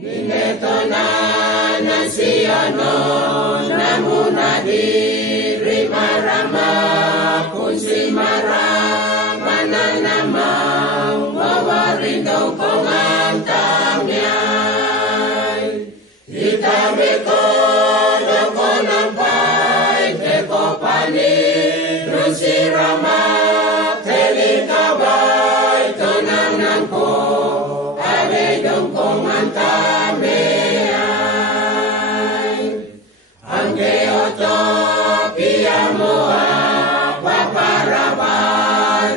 Ninetona nasiono namuna diri marama kunsi mara mananama wawarindong kongantamnya itabeko doko nampai teko pani nusirama telikawai tonanangko ade dong kongantamnya angke oto piamoa waparaba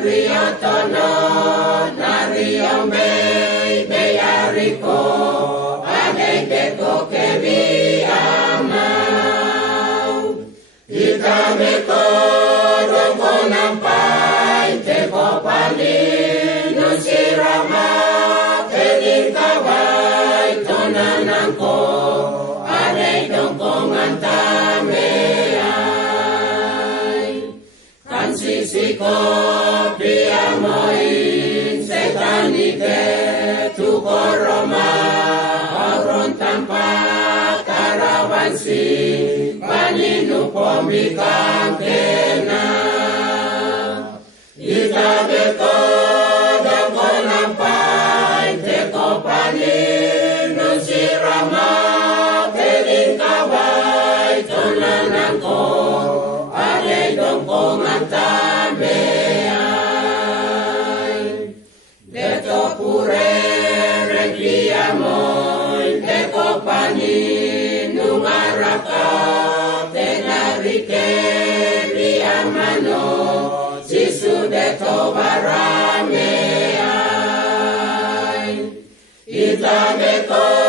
riotono nariombe beyariko adekeko kebi amau itabeko doko nampai teko pali nusirama telikawai tonanangko ade dongkongan tameai kan sisiko piamoin setanike tukoroma auron tanpa karawansi paninu pomikang kena itabeko doko nampai teko panin nusirama kawai tonanangko ade dongkongan tameai deto pure rekiamoy teko pani nungaraka tenarike riamano sisu deto barameai itabeko